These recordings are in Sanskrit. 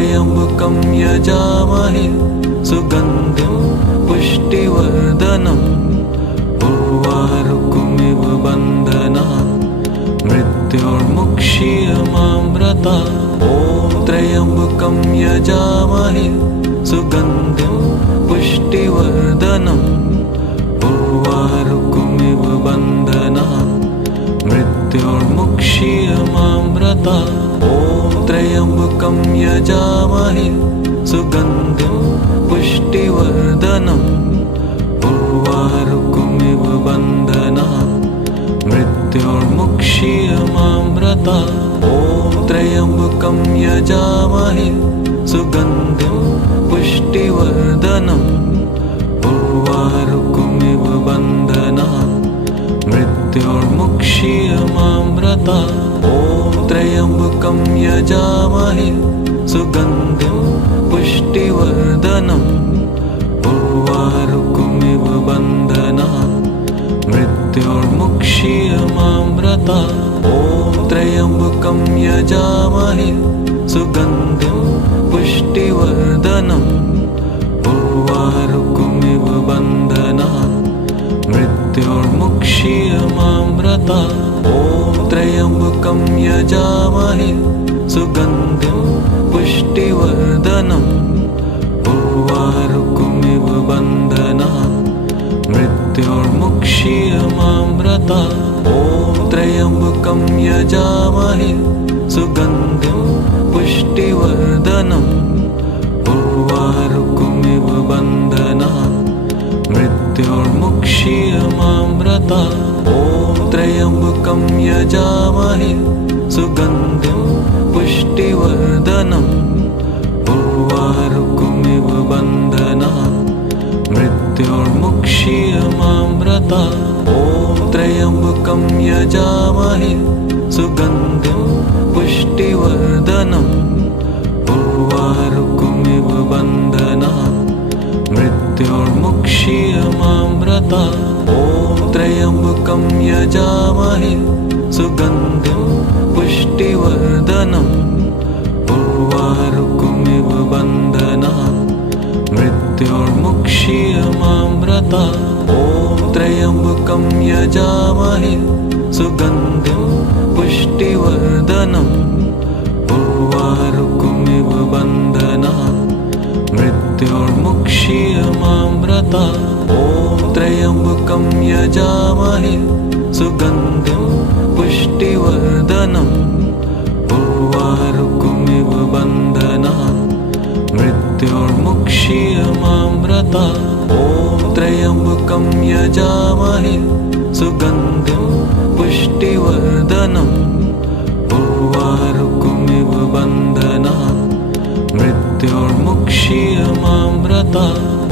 त्र्यम्बकं यजामहे सुगन्धिं पुष्टिवर्धनम् उर्वारुकमिव बन्धनात् मृत्योर्मुक्षीयमामृतात्। ॐ त्र्यम्बकं यजामहे सुगन्धिं पुष्टिवर्धनम् उर्वारुकमिव बन्धनात् मृत्योर्मुक्षीयमामृतात्। ॐ त्र्यम्बकं यजामहे सुगन्धिं पुष्टिवर्धनम् उर्वारुकमिव बन्धनात् मृत्योर्मुक्षीयमामृतात्। ॐ त्र्यम्बकं यजामहे सुगन्धिं पुष्टिवर्धनम् उर्वारुकमिव बन्धनात् मृत्योर्मुक्षीयमामृतात्। ॐ त्र्यम्बकं यजामहे सुगन्धिं पुष्टिवर्धनम् उर्वारुकमिव बन्धनात् मृत्योर्मुक्षीयमामृतात्। ॐ त्र्यम्बकं यजामहे सुगन्धिं पुष्टिवर्धनम् उर्वारुकमिव बन्धनात् मृत्योर्मुक्षीयमामृतात्। ॐ त्र्यम्बकं यजामहे सुगन्धिं पुष्टिवर्धनम् उर्वारुकमिव बन्धनात् मृत्योर्मुक्षीयमामृतात्। ॐ त्र्यम्बकं यजामहे सुगन्धिं पुष्टिवर्धनम् उर्वारुकमिव बन्धनात् मृत्योर्मुक्षीयमामृतात्। ॐ त्र्यम्बकं यजामहे सुगन्धिं पुष्टिवर्धनम् उर्वारुकमिव बन्धनात् मृत्योर्मुक्षीयमामृतात्। ॐ त्र्यम्बकं यजामहे सुगन्धिं पुष्टिवर्धनम् उर्वारुकमिव बन्धनात् मृत्योर्मुक्षीयमामृतात्। ॐ त्र्यम्बकं यजामहे सुगन्धिं पुष्टिवर्धनम् उर्वारुकमिव बन्धनात् मृत्योर्मुक्षीयमामृतात्। ॐ त्र्यम्बकं यजामहे सुगन्धिं पुष्टिवर्धनम् उर्वारुकमिव बन्धनात् मृत्योर्मुक्षीयमामृतात्। ॐ त्र्यम्बकं यजामहे सुगन्धिं पुष्टिवर्धनम् उर्वारुकमिव बन्धनात् मृत्योर्मुक्षीयमामृतात्। ॐ त्र्यम्बकं यजामहे सुगन्धिं पुष्टिवर्धनम् उर्वारुकमिव बन्धनात् मृत्योर्मुक्षीयमामृतात्। ॐ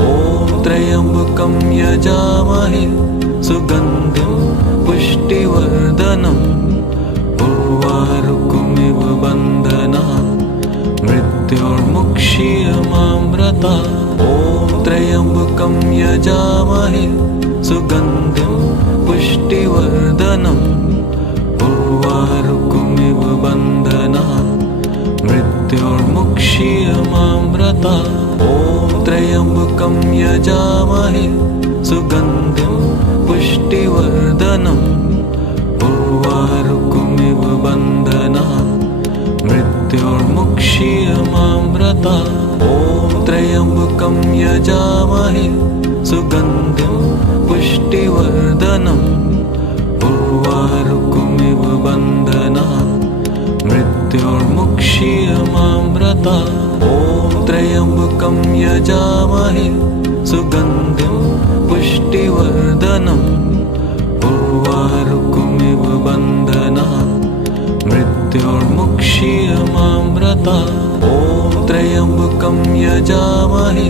त्र्यम्बकं यजामहे सुगन्धिं पुष्टिवर्धनम् उर्वारुकमिव बन्धनात् मृत्योर्मुक्षीयमामृतात्। ॐ त्र्यम्बकं यजामहे सुगन्धिं पुष्टिवर्धनम् उर्वारुकमिव बन्धनात् मृत्योर्मुक्षीयमामृतात्। ॐ त्र्यम्बकं यजामहे सुगन्धिं पुष्टिवर्धनम् उर्वारुकमिव बन्धनात् मृत्योर्मुक्षीयमामृतात्। ॐ त्र्यम्बकं यजामहे सुगन्धिं पुष्टिवर्धनम् उर्वारुकमिव बन्धनात् मृत्योर्मुक्षीयमामृतात्। ॐ त्र्यम्बकं यजामहे सुगन्धिं पुष्टिवर्धनम् उर्वारुकमिव बन्धनात् मृत्योर्मुक्षीयमामृतात्। ॐ त्र्यम्बकं यजामहे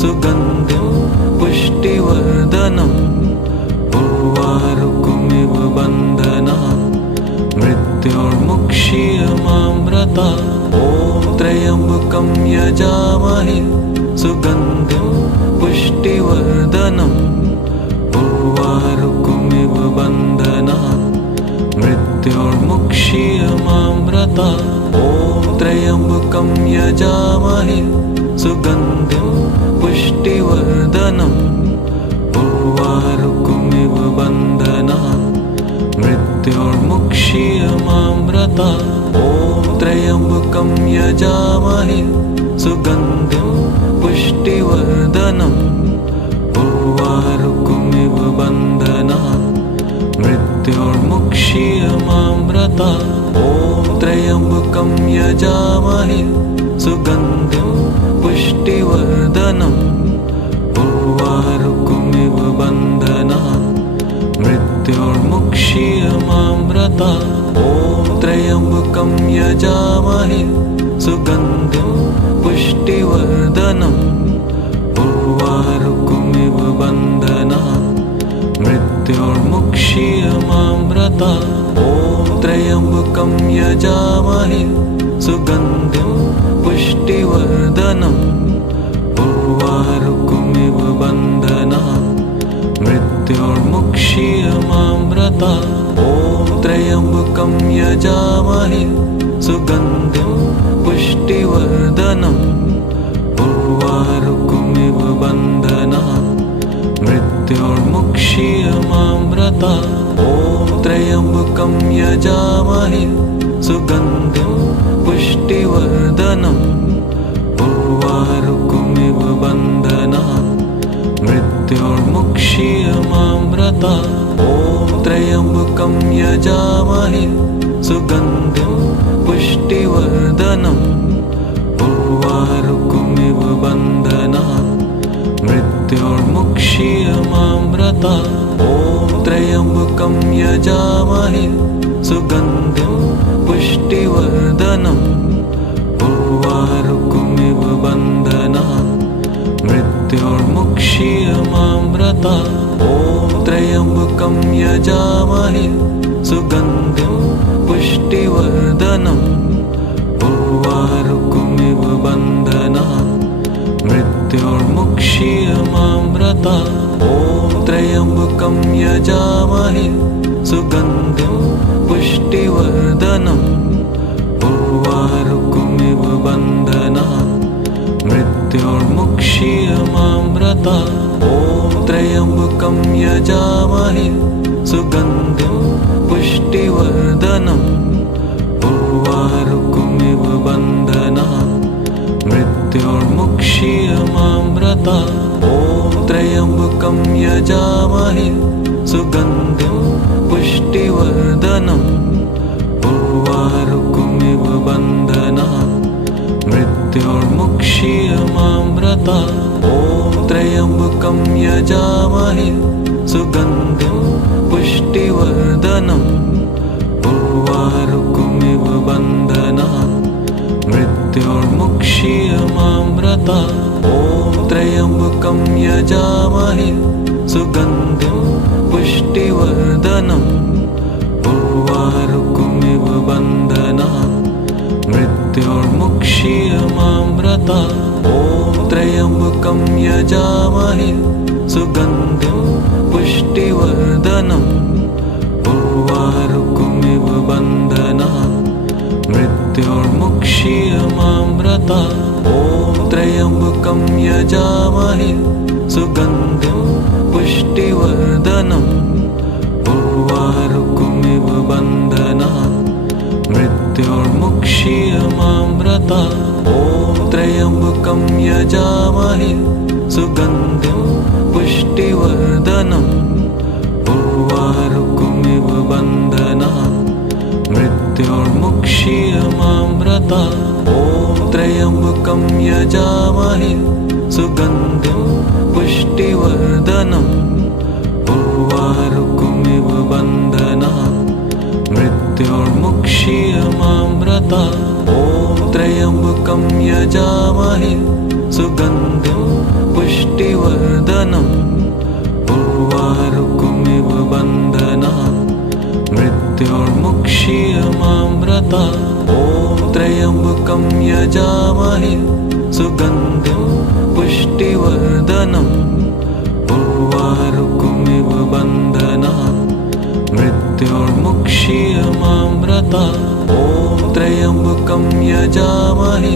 सुगन्धिं पुष्टिवर्धनम् उर्वारुकमिव बन्धनात् मृत्योर्मुक्षीयमामृतात्। ॐ त्र्यम्बकं यजामहे सुगन्धिं पुष्टिवर्धनम् उर्वारुकमिव बन्धनात् मृत्योर्मुक्षीयमामृता ॐ त्र्यम्बकं यजामहे सुगन्धिं पुष्टिवर्धनम् उर्वारुकमिव बन्धनात् मृत्योर्मुक्षीयमामृता ॐ त्र्यम्बकं यजामहे सुगन्धिं पुष्टिवर्धनम् उर्वारुकमिव बन्धनात् मृत्योर्मुक्षीयमामृता ॐ त्र्यम्बकं यजामहे सुगन्धिं पुष्टिवर्धनम् उर्वारुकमिव बन्धनात् मृत्योर्मुक्षीयमामृता ॐ त्र्यम्बकं यजामहे सुगन्धिं पुष्टिवर्धनम् उर्वारुकमिव बन्धनात् मृत्योर्मुक्षीयमामृता ॐ त्र्यम्बकं यजामहे सुगन्धिं पुष्टिवर्धनम् उर्वारुकमिव बन्धनात् मृत्योर्मुक्षीयमामृता ॐ त्र्यम्बकं यजामहे सुगन्धिं पुष्टिवर्धनम् उर्वारुकमिव बन्धनात् मृत्योर्मुक्षीयमामृता ॐ त्र्यम्बकं यजामहे सुगन्धिं पुष्टिवर्धनम् उर्वारुकमिव बन्धनात् मृत्योर्मुक्षीयमामृता ॐ त्र्यम्बकं यजामहे सुगन्धिं पुष्टिवर्धनम् उर्वारुकमिव बन्धनात् मृत्योर्मुक्षीयमामृता ॐ त्र्यम्बकं यजामहे सुगन्धिं पुष्टिवर्धनम् उर्वारुकमिव बन्धनात् मृत्योर्मुक्षीयमामृता ॐ त्र्यम्बकं यजामहे सुगन्धिं पुष्टिवर्धनम् उर्वारुकमिव बन्धनात् मृत्योर्मुक्षीयमामृता ॐ त्र्यम्बकं यजामहे सुगन्धिं पुष्टिवर्धनम् उर्वारुकमिव बन्धनात् मृत्योर्मुक्षीयमामृता ॐ त्र्यम्बकं यजामहे सुगन्धिं पुष्टिवर्धनम् उर्वारुकमिव बन्धनात् मृत्योर्मुक्षीयमामृता ॐ त्र्यम्बकं यजामहे सुगन्धिं पुष्टिवर्धनम् उर्वारुकमिव बन्धनात् मृत्योर्मुक्षीयमामृता ॐ त्र्यम्बकं यजामहे सुगन्धिं पुष्टिवर्धनम् उर्वारुकमिव बन्धनात् मृत्योर्मुक्षीयमामृता ॐ त्र्यम्बकं यजामहे सुगन्धिं पुष्टिवर्धनम् उर्वारुकमिव बन्धनात् मृत्योर्मुक्षीयमामृता ॐ त्र्यम्बकं यजामहे सुगन्धिं पुष्टिवर्धनम् उर्वारुकमिव बन्धनात् मृत्योर्मुक्षीयमामृता ॐ त्र्यम्बकं यजामहे सुगन्धिं पुष्टिवर्धनम् उर्वारुकमिव बन्धनात् मृत्योर्मुक्षीयमामृता ॐ त्र्यम्बकं यजामहे सुगन्धिं पुष्टिवर्धनम् उर्वारुकमिव बन्धनात् मृत्योर्मुक्षीयमामृता ॐ त्र्यम्बकं यजामहे सुगन्धिं पुष्टिवर्धनम् उर्वारुकमिव बन्धनात् मृत्योर्मुक्षीयमामृता ॐ त्र्यम्बकं यजामहे सुगन्धिं पुष्टिवर्धनम् उर्वारुकमिव बन्धनात् मृत्योर्मुक्षीयमामृता ॐ त्र्यम्बकं यजामहे सुगन्धिं पुष्टिवर्धनम् उर्वारुकमिव बन्धनात् मृत्युर्मुक्षीयमामृता ॐ त्र्यम्बकं यजामहे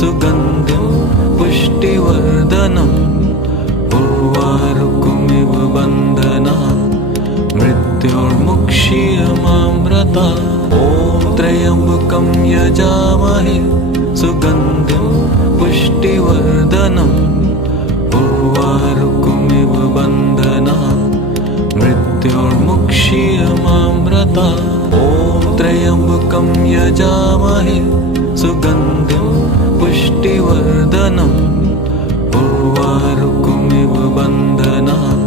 सुगन्धिं पुष्टिवर्धनम् उर्वारुकमिव बन्धनात् मृत्युर्मुक्षीयमामृता ॐ त्र्यम्बकं यजामहे सुगन्धिं पुष्टिवर्धनम् उर्वारुकमिव बन्धनात् मृत्युर्मुक्षीयमामृता ॐ त्र्यम्बकं यजामहे सुगन्धिं पुष्टिवर्धनम् उर्वारुकमिव बन्धनात्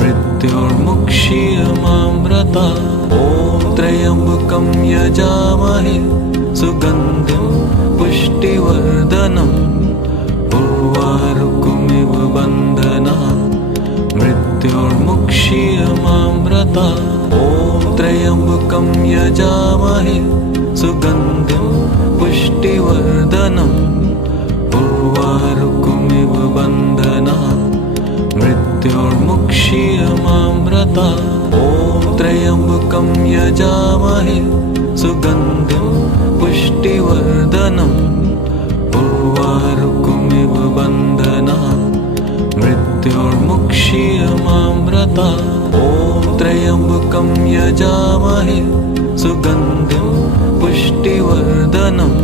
मृत्युर्मुक्षीयमामृता ॐ त्र्यम्बकं यजामहे सुगन्धिं पुष्टिवर्धनम् उर्वारुकमिव बन्धनात् मृत्युर्मुक्षीयमामृता ॐ त्र्यम्बकं यजामहे सुगन्धिं पुष्टिवर्धनम् उर्वारुकमिव बन्धनात् मृत्युर्मुक्षीयमामृता ॐ त्र्यम्बकं यजामहे सुगन्धिं पुष्टिवर्धनम् उर्वारुकमिव बन्धनात् मृत्युर्मुक्षीयमामृता ॐ त्र्यम्बकं यजामहे सुगन्धिं पुष्टिवर्धनम्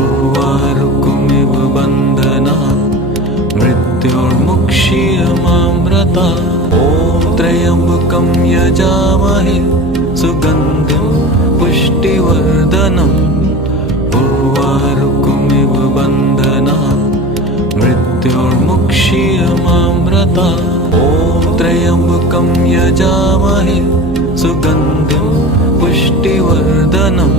उर्वारुकमिव बन्धनात् मृत्युर्मुक्षीयमामृता ॐ त्र्यम्बकं यजामहे सुगन्धिं पुष्टिवर्धनम् उर्वारुकमिव बन्धनात् मृत्युर्मुक्षीयमामृता ॐ त्र्यम्बकं यजामहे सुगन्धिं पुष्टिवर्धनम्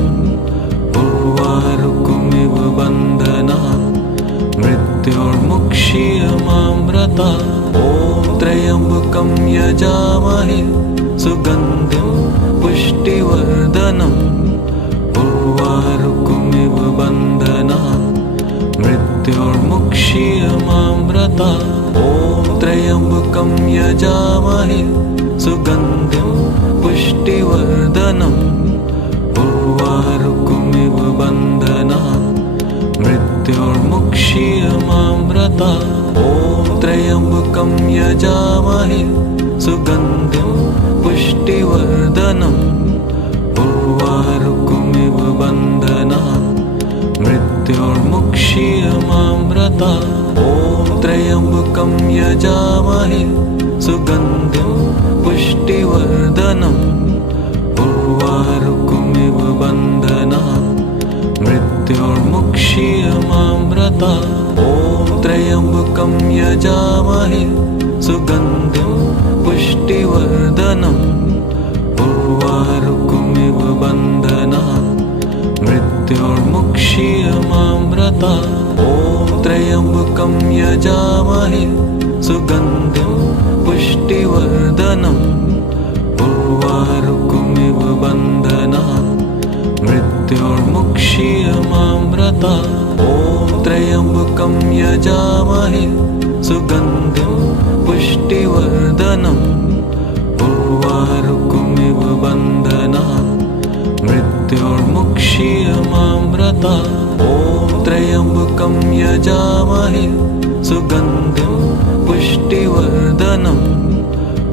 उर्वारुकमिव बन्धनात् मृत्युर्मुक्षीयमामृता ॐ त्र्यम्बकं यजामहे सुगन्धिं पुष्टिवर्धनम् उर्वारुकमिव बन्धनात् मृत्युर्मुक्षीयमामृता ॐ त्र्यम्बकं यजामहे सुगन्धिं पुष्टिवर्धनम् उर्वारुकमिव बन्धनात् मृत्युर्मुक्षीयमामृता ॐ त्र्यम्बकं यजामहे सुगन्धिं पुष्टिवर्धनम् उर्वारुकमिव बन्धनात् मृत्युर्मुक्षीयमामृता ॐ त्र्यम्बकं यजामहे सुगन्धिं पुष्टिवर्धनम् उर्वारुकमिव बन्धनात् मृत्युर्मुक्षीयमामृता ॐ त्र्यम्बकं यजामहे सुगन्धिं पुष्टिवर्धनम् उर्वारुकमिव बन्धनात् मृत्युर्मुक्षीयमामृता ॐ त्र्यम्बकं यजामहे सुगन्धिं पुष्टिवर्धनम् उर्वारुकमिव बन्धनात् मृत्युर्मुक्षीयमामृता ॐ त्र्यम्बकं यजामहे सुगन्धिं पुष्टिवर्धनम् उर्वारुकमिव बन्धनात् मृत्युर्मुक्षीयमामृता ॐ त्र्यम्बकं यजामहे सुगन्धिं पुष्टिवर्धनम्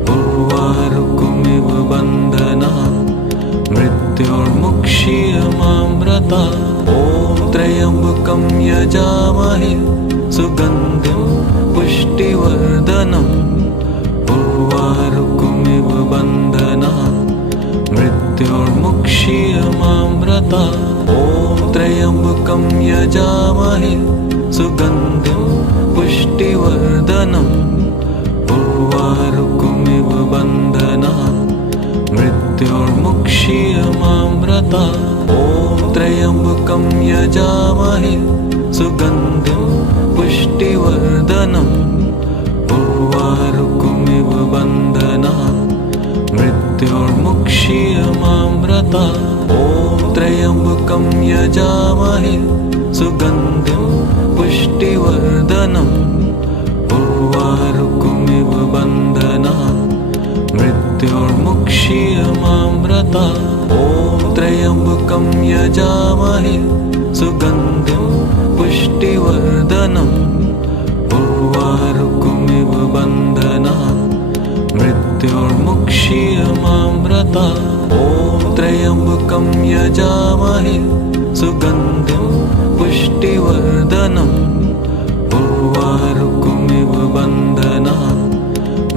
उर्वारुकमिव बन्धनात् मृत्युर्मुक्षीयमामृता ॐ त्र्यम्बकं यजामहे सुगन्धिं पुष्टिवर्धनम् उर्वारुकमिव बन्धनात् मृत्युर्मुक्षीयमामृता ॐ त्र्यम्बकं यजामहे सुगन्धिं पुष्टिवर्धनम् उर्वारुकमिव बन्धनात् मृत्युर्मुक्षीयमामृता ॐ त्र्यम्बकं यजामहे सुगन्धिं पुष्टिवर्धनम् उर्वारुकमिव बन्धनात् मृत्युर्मुक्षीयमामृता ॐ त्र्यम्बकं यजामहे सुगन्धिं पुष्टिवर्धनम् उर्वारुकमिव बन्धनात् मृत्युर्मुक्षीयमामृता मृत्योर्मुक्षीयमामृता ॐ त्र्यम्बकं यजामहे सुगन्धिं पुष्टिवर्धनम् उर्वारुकमिव बन्धनात् मृत्योर्मुक्षीयमामृता ॐ त्र्यम्बकं यजामहे सुगन्धिं पुष्टिवर्धनम् उर्वारुकमिव बन्धनात्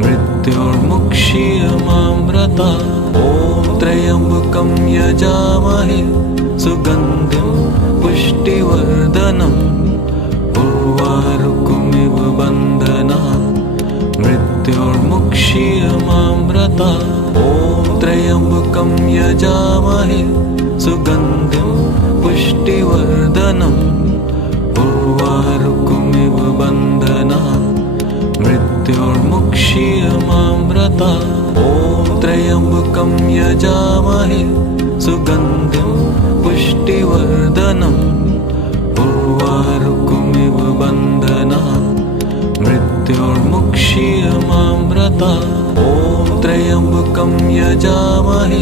मृत्योर्मुक्षीयमामृता ॐ त्र्यम्बकं यजामहे सुगन्धिं पुष्टिवर्धनम् उर्वारुकमिव बन्धनात् मृत्योर्मुक्षीयमामृता ॐ त्र्यम्बकं यजामहे सुगन्धिं पुष्टिवर्धनम् उर्वारुकमिव बन्धनात् मृत्योर्मुक्षीयमामृता ॐ त्र्यम्बकं यजामहे सुगन्धिं पुष्टिवर्धनम् उर्वारुकमिव बन्धनात् मृत्योर्मुक्षीयमामृता ॐ त्र्यम्बकं यजामहे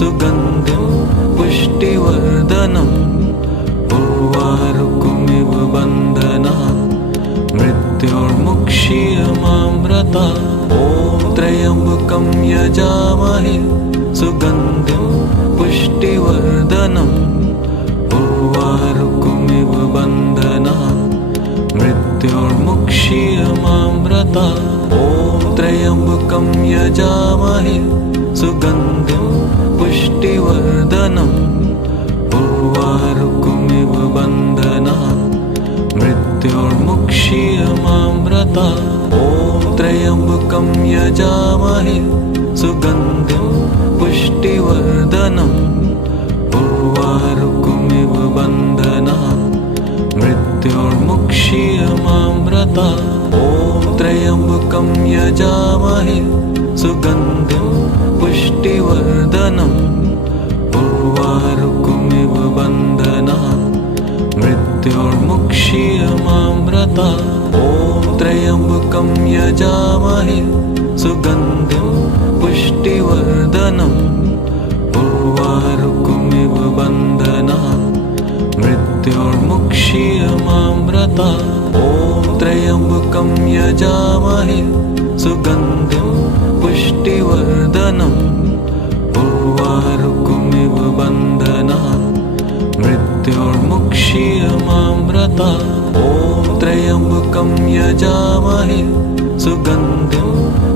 सुगन्धिं पुष्टिवर्धनम् उर्वारुकमिव बन्धनात् मृत्योर्मुक्षीयमामृता ॐ त्र्यम्बकं यजामहे सुगन्धिं पुष्टिवर्धनम् उर्वारुकमिव बन्धनात् मृत्योर्मुक्षीयमामृता ॐ त्र्यम्बकं यजामहे सुगन्धिं पुष्टिवर्धनम् उर्वारुकमिव बन्धनात् मृत्योर्मुक्षीयमामृता ॐ त्र्यम्बकं यजामहे सुगन्धिं पुष्टिवर्धनम् उर्वारुकमिव बन्धनात् मृत्योर्मुक्षीयमामृता ॐ त्र्यम्बकं यजामहे सुगन्धिं पुष्टिवर्धनम् उर्वारुकमिव बन्धनात् मृत्योर्मुक्षीयमामृता ॐ त्र्यम्बकं यजामहे सुगन्धिं पुष्टिवर्धनम् उर्वारुकमिव बन्धनात् मृत्योर्मुक्षीयमामृता ॐ त्र्यम्बकं यजामहे सुगन्धिं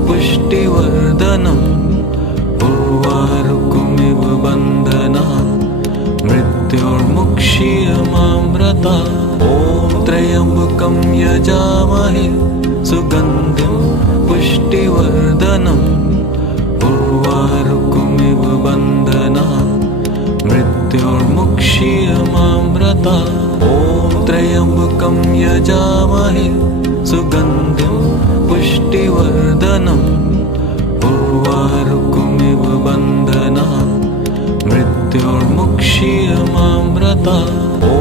पुष्टिवर्धनम् उर्वारुकमिव बन्धनात् मृत्योर्मुक्षीयमामृता ॐ त्र्यम्बकं यजामहे सुगन्धिं पुष्टिवर्धनम् उर्वारुकमिव बन्धनात् मृत्योर्मुक्षीयमामृता ॐ त्र्यम्बकं यजामहे सुगन्धिं पुष्टिवर्धनम् उर्वारुकमिव बन्धनात् मृत्योर्मुक्षीयमामृता ॐ त्र्यम्बकं यजामहे सुगन्धिं पुष्टिवर्धनम् उर्वारुकमिव बन्धनात् मृत्योर्मुक्षीयमामृता ॐ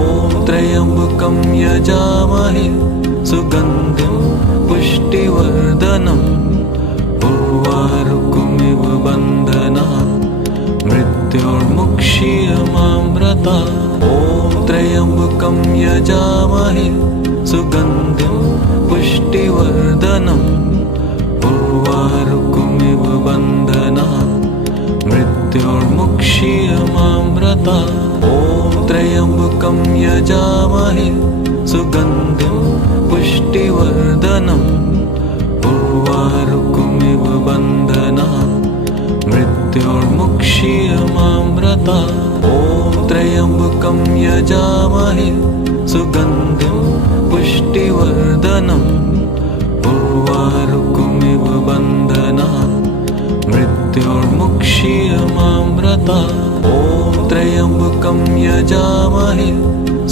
त्र्यम्बकं यजामहे सुगन्धिं पुष्टिवर्धनम् उर्वारुकमिव बन्धनात् मृत्योर्मुक्षीयमामृता ॐ त्र्यम्बकं यजामहे सुगन्धिं पुष्टिवर्धनम् उर्वारुकमिव बन्धनात् मृत्योर्मुक्षीयमामृता ॐ त्र्यम्बकं यजामहे सुगन्धिं पुष्टिवर्धनम् उर्वारुकमिव बन्धनात् मृत्योर्मुक्षीयमामृता ॐ त्र्यम्बकं यजामहे सुगन्धिं पुष्टिवर्धनम् उर्वारुकमिव बन्धनात् मृत्योर्मुक्षीयमामृता ॐ त्र्यम्बकं यजामहे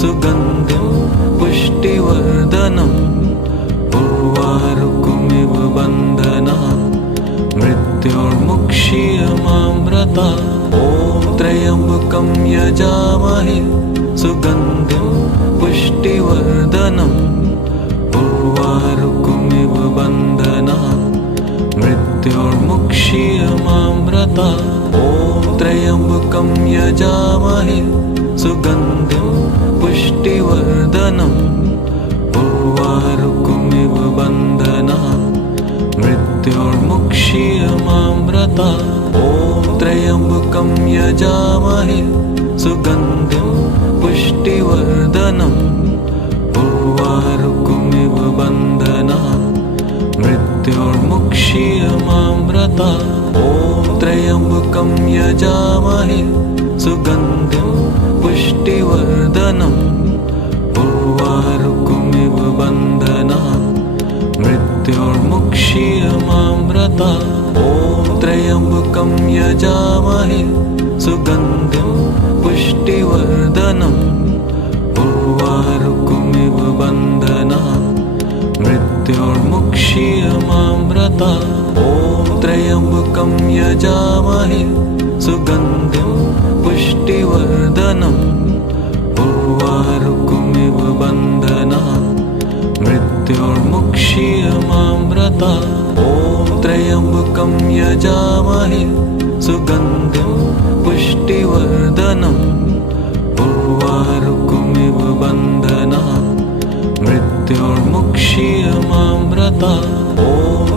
सुगन्धिं पुष्टिवर्धनम् उर्वारुकमिव बन्धनात् मृत्योर्मुक्षीयमामृता ॐ त्र्यम्बकं यजामहे सुगन्धिं पुष्टिवर्धनम् उर्वारुकमिव बन्धनात् मृत्योर्मुक्षीयमामृता ॐ त्र्यम्बकं यजामहे सुगन्धिं पुष्टिवर्धनम् उर्वारुकमिव बन्धनात् मृत्योर्मुक्षीयमामृतात् ॐ त्र्यम्बकं यजामहे सुगन्धिं पुष्टिवर्धनम् उर्वारुकमिव बन्धनात् मृत्योर्मुक्षीयमामृतात् ॐ त्र्यम्बकं यजामहे सुगन्धिं पुष्टिवर्धनम् उर्वारुकमिव बन्धनात् मृत्योर्मुक्षीयमामृतात् ॐ त्र्यम्बकं यजामहे सुगन्धिं पुष्टिवर्धनम् उर्वारुकमिव बन्धनात् मृत्योर्मुक्षीयमामृतात् ॐ त्र्यम्बकं यजामहे सुगन्धिं पुष्टिवर्धनम् उर्वारुकमिव बन्धनात् मृत्योर्मुक्षीयमामृतात् ॐ त्र्यम्बकं यजामहे सुगन्धिं पुष्टिवर्धनम् उर्वारुकमिव बन्धनात् मृत्योर्मुक्षीयमामृतात् ॐ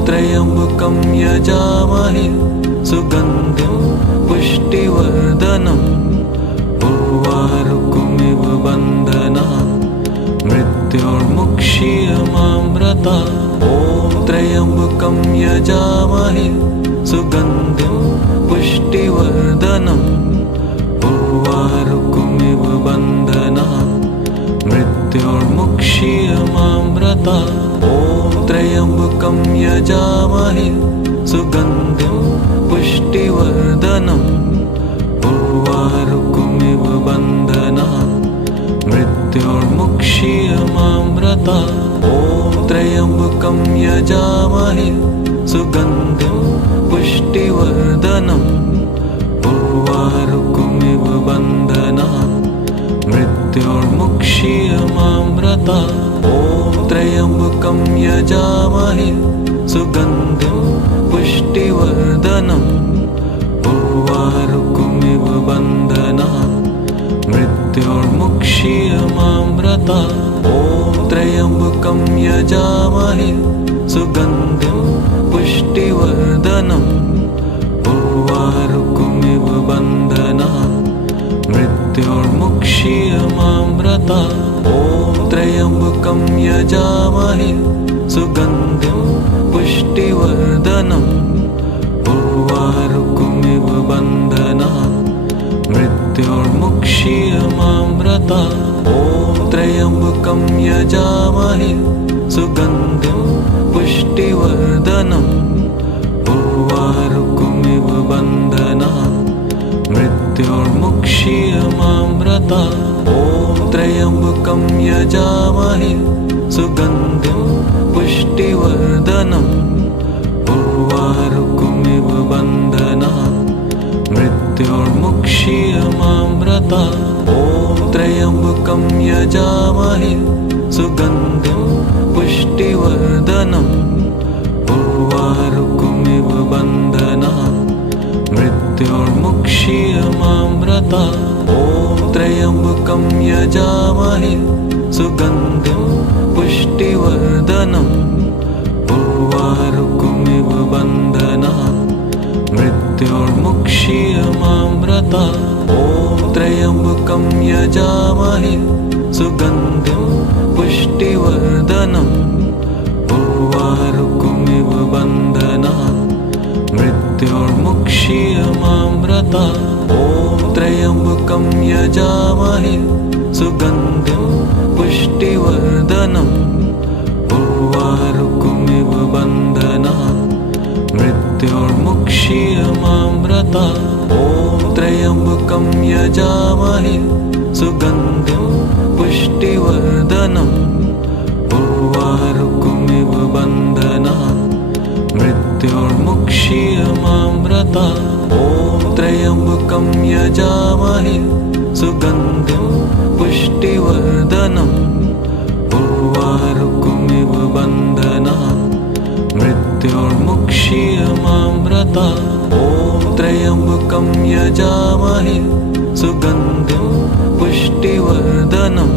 त्र्यम्बकं यजामहे सुगन्धिं पुष्टिवर्धनम् उर्वारुकमिव बन्धनात् मृत्योर्मुक्षीयमामृतात् ॐ त्र्यम्बकं यजामहे सुगन्धिं पुष्टिवर्धनम् उर्वारुकमिव बन्धनात् मृत्योर्मुक्षीयमामृतात् ॐ त्र्यम्बकं यजामहे सुगन्धिं पुष्टिवर्धनम् उर्वारुकमिव बन्धनात् मृत्योर्मुक्षीयमामृतात् ॐ त्र्यम्बकं यजामहे सुगन्धिं पुष्टिवर्धनम् उर्वारुकमिव बन्धनात् मृत्योर्मुक्षीयमामृतात् ॐ त्र्यम्बकं यजामहे सुगन्धिं पुष्टिवर्धनम् उर्वारुकमिव बन्धनात् मृत्योर्मुक्षीयमामृतात् ॐ त्र्यम्बकं यजामहे सुगन्धिं पुष्टिवर्धनम् उर्वारुकमिव बन्धनात् मृत्योर्मुक्षीयमामृतात् ॐ त्र्यम्बकं यजामहे सुगन्धिं पुष्टिवर्धनम् उर्वारुकमिव बन्धनात् मृत्योर्मुक्षीयमामृतात् ॐ त्र्यम्बकं यजामहे सुगन्धिं पुष्टिवर्धनम् उर्वारुकमिव बन्धनात् मृत्योर्मुक्षीयमामृतात् ॐ त्र्यम्बकं यजामहे सुगन्धिं पुष्टिवर्धनम् उर्वारुकमिव बन्धनात् मृत्योर्मुक्षीयमामृतात् ॐ त्र्यम्बकं यजामहे सुगन्धिं पुष्टिवर्धनम् उर्वारुकमिव बन्धनात् मृत्योर्मुक्षीयमामृतात् ॐ त्र्यम्बकं यजामहे सुगन्धिं पुष्टिवर्धनम् उर्वारुकमिव बन्धनात् मृत्योर्मुक्षीयमामृतात् ॐ त्र्यम्बकं यजामहे सुगन्धिं पुष्टिवर्धनम् उर्वारुकमिव बन्धनात् मृत्योर्मुक्षीयमामृतात् ॐ त्र्यम्बकं यजामहे सुगन्धिं पुष्टिवर्धनम् उर्वारुकमिव बन्धनात् मृत्योर्मुक्षीयमामृतात् ॐ त्र्यम्बकं यजामहे सुगन्धिं पुष्टिवर्धनम् उर्वारुकमिव बन्धनात् मृत्योर्मुक्षीयमामृतात् ॐ त्र्यम्बकं यजामहे सुगन्धिं पुष्टिवर्धनम् उर्वारुकमिव बन्धनात् मृत्योर्मुक्षीयमामृतात् ॐ त्र्यम्बकं यजामहे सुगन्धिं पुष्टिवर्धनम्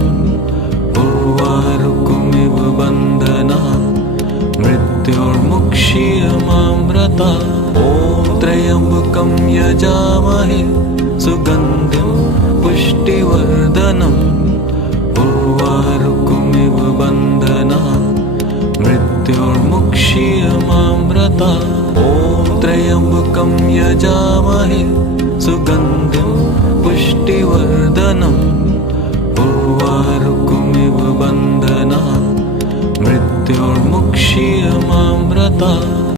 उर्वारुकमिव बन्धनात् मृत्योर्मुक्षीयमामृतात् ॐ त्र्यम्बकं यजामहे सुगन्धिं पुष्टिवर्धनम् उर्वारुकमिव बन्धनात् मृत्योर्मुक्षीयमामृतात् ॐ त्र्यम्बकं यजामहे सुगन्धिं पुष्टिवर्धनम् उर्वारुकमिव बन्धनात् मृत्योर्मुक्षीयमामृतात्।